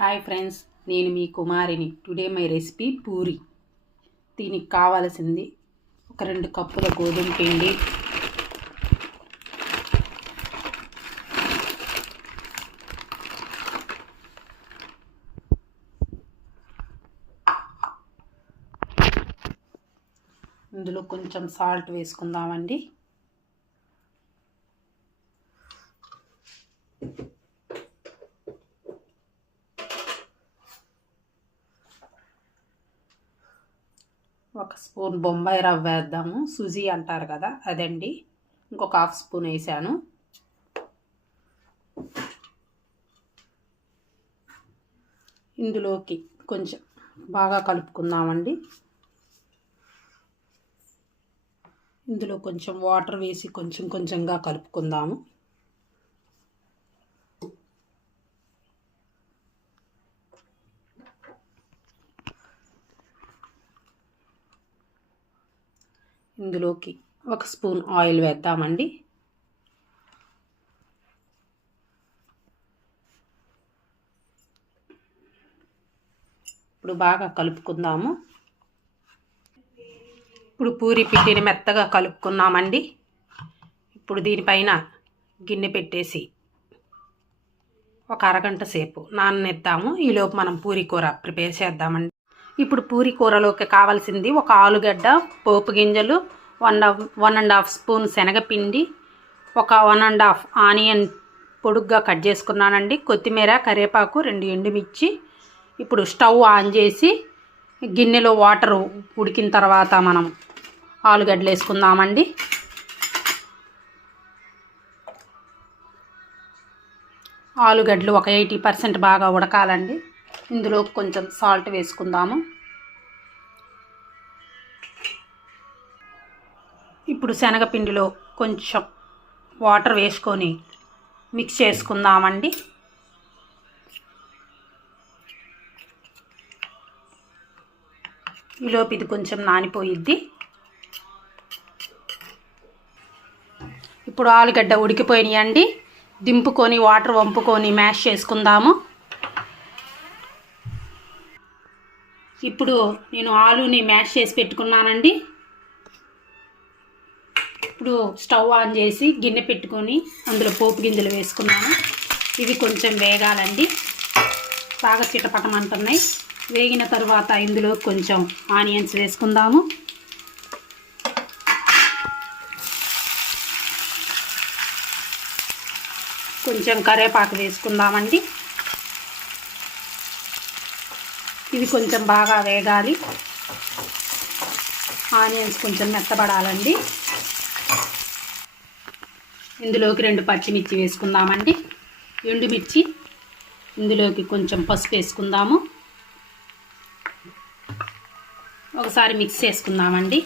Hi friends, నేను మీ కుమారిని. Today my recipe puri. దీనికి కావాల్సింది ఒక 2 కప్పుల గోధుమ పిండి, ఇందులో కొంచెం సాల్ట్ వేసుకుందామండి. ఒక స్పూన్ బొంబాయి రవ్వ వేద్దాము. సుజీ అంటారు కదా, అదండి. ఇంకొక హాఫ్ స్పూన్ వేసాను. ఇందులోకి కొంచెం బాగా కలుపుకుందామండి. ఇందులో కొంచెం వాటర్ వేసి కొంచెం కొంచెంగా కలుపుకుందాము. ఇందులోకి ఒక స్పూన్ ఆయిల్ వేద్దామండి. ఇప్పుడు బాగా కలుపుకుందాము. ఇప్పుడు పూరి పిండిని మెత్తగా కలుపుకున్నామండి. ఇప్పుడు దీనిపైన గిన్నె పెట్టేసి ఒక అరగంట సేపు నాననిద్దాము. ఈలోపు మనం పూరి కూర ప్రిపేర్ చేద్దామండి. ఇప్పుడు పూరి కూరలోకి కావాల్సింది ఒక ఆలుగడ్డ, పోపు గింజలు, 1.5 స్పూన్ శనగపిండి, ఒక 1.5 ఆనియన్ పొడుగ్గా కట్ చేసుకున్నానండి, కొత్తిమీర, కరివేపాకు, 2 ఎండుమిర్చి. ఇప్పుడు స్టవ్ ఆన్ చేసి గిన్నెలో వాటర్ ఉడికిన తర్వాత మనం ఆలుగడ్డలు వేసుకుందామండి. ఆలుగడ్డలు ఒక 80% బాగా ఉడకాలండి. ఇందులో కొంచెం సాల్ట్ వేసుకుందాము. ఇప్పుడు శనగపిండిలో కొంచెం వాటర్ వేసుకొని మిక్స్ చేసుకుందామండి. ఈలోపు ఇది కొంచెం నానిపోయిద్ది. ఇప్పుడు ఆలుగడ్డ ఉడికిపోయినాయండి. దింపుకొని వాటర్ వంపుకొని మ్యాష్ చేసుకుందాము. ఇప్పుడు నేను ఆలుని మ్యాష్ చేసి పెట్టుకున్నానండి. ఇప్పుడు స్టవ్ ఆన్ చేసి గిన్నె పెట్టుకొని అందులో పోపు గింజలు వేసుకున్నాను. ఇవి కొంచెం వేగాలండి. బాగా చిటపటమంటున్నాయి. వేగిన తర్వాత ఇందులో కొంచెం ఆనియన్స్ వేసుకుందాము. కొంచెం కరివేపాకు వేసుకుందామండి. ఇవి కొంచెం బాగా వేగాలి. ఆనియన్స్ కొంచెం మెత్తబడాలండి. ఇందులోకి 2 పచ్చిమిర్చి వేసుకుందామండి, ఎండుమిర్చి. ఇందులోకి కొంచెం పసుపు వేసుకుందాము. ఒకసారి మిక్స్ చేసుకుందామండి.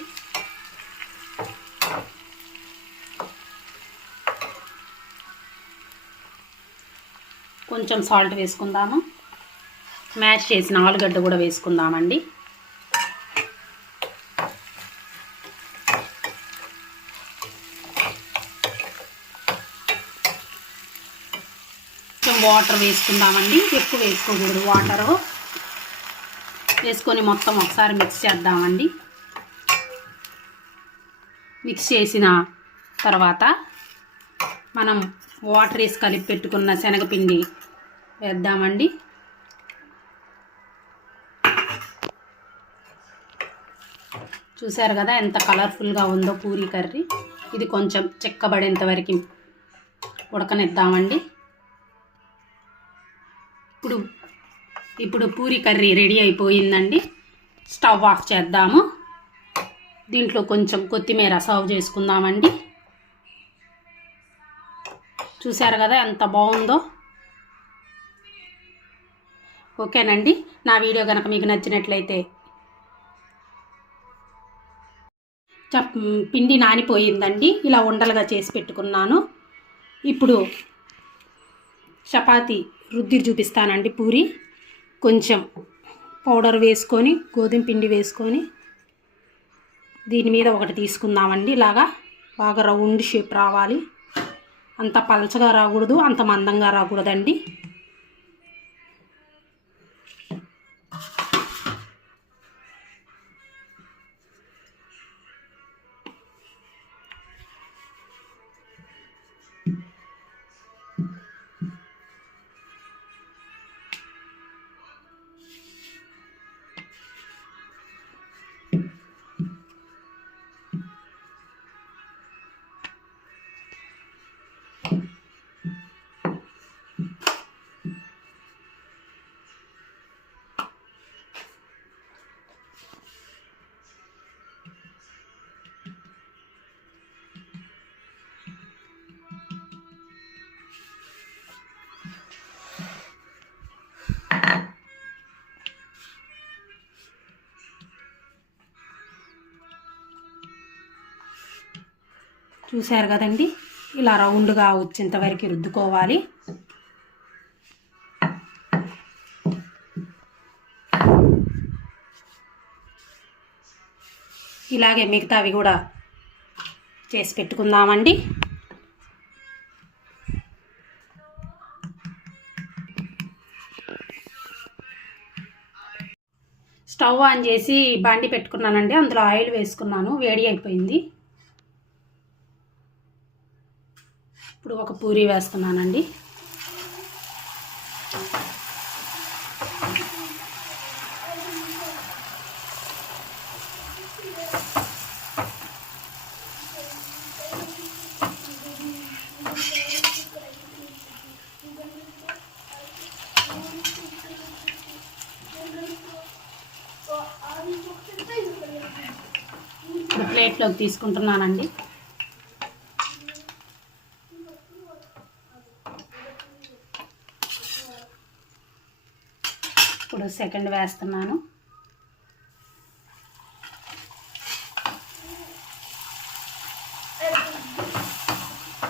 కొంచెం సాల్ట్ వేసుకుందాము. మ్యాష్ చేసిన ఆలుగడ్డ కూడా వేసుకుందామండి. కొంచెం వాటర్ వేసుకుందామండి. ఎక్కువ వేసుకోకూడదు. వాటర్ వేసుకొని మొత్తం ఒకసారి మిక్స్ చేద్దామండి. మిక్స్ చేసిన తర్వాత మనం వాటర్ వేసి కలిపి పెట్టుకున్న శనగపిండి వేద్దామండి. చూసారు కదా ఎంత కలర్ఫుల్గా ఉందో పూరీ కర్రీ. ఇది కొంచెం చిక్కబడేంత వరకు ఉడకనిద్దామండి. ఇప్పుడు పూరీ కర్రీ రెడీ అయిపోయిందండి. స్టవ్ ఆఫ్ చేద్దాము. దీంట్లో కొంచెం కొత్తిమీర సర్వ్ చేసుకుందామండి. చూసారు కదా ఎంత బాగుందో. ఓకేనండి. నా వీడియో కనుక మీకు నచ్చినట్లయితే, పిండి నానిపోయిందండి. ఇలా ఉండలుగా చేసి పెట్టుకున్నాను. ఇప్పుడు చపాతీ రుద్ది చూపిస్తానండి. పూరి కొంచెం పౌడర్ వేసుకొని, గోధుమ పిండి వేసుకొని దీని మీద ఒకటి తీసుకుందామండి. ఇలాగా బాగా రౌండ్ షేప్ రావాలి. అంత పలచగా రాకూడదు, అంత మందంగా రాకూడదండి. చూశారు కదండి, ఇలా రౌండ్గా వచ్చేంత వరకు రుద్దుకోవాలి. ఇలాగే మిగతావి కూడా చేసి పెట్టుకుందామండి. స్టవ్ ఆన్ చేసి బాండి పెట్టుకున్నానండి. అందులో ఆయిల్ వేసుకున్నాను, వేడి అయిపోయింది. ఇప్పుడు ఒక పూరీ వేస్తున్నానండి. ఇప్పుడు ప్లేట్లోకి తీసుకుంటున్నానండి. ఇప్పుడు సెకండ్ వేస్తున్నాను.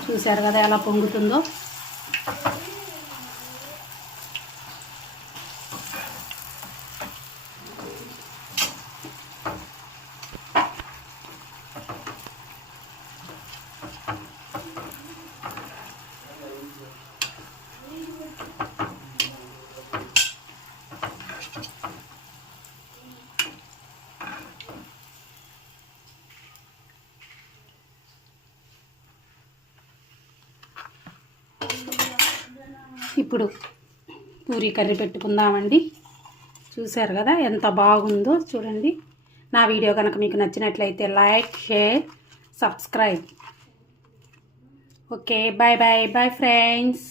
చూశారు కదా ఎలా పొంగుతుందో. ఇప్పుడు పూరీ కర్రీ పెట్టుకుందామండి. చూశారు కదా ఎంత బాగుందో చూడండి. నా వీడియో కనుక మీకు నచ్చినట్లయితే like, share, subscribe. Okay, bye bye bye friends.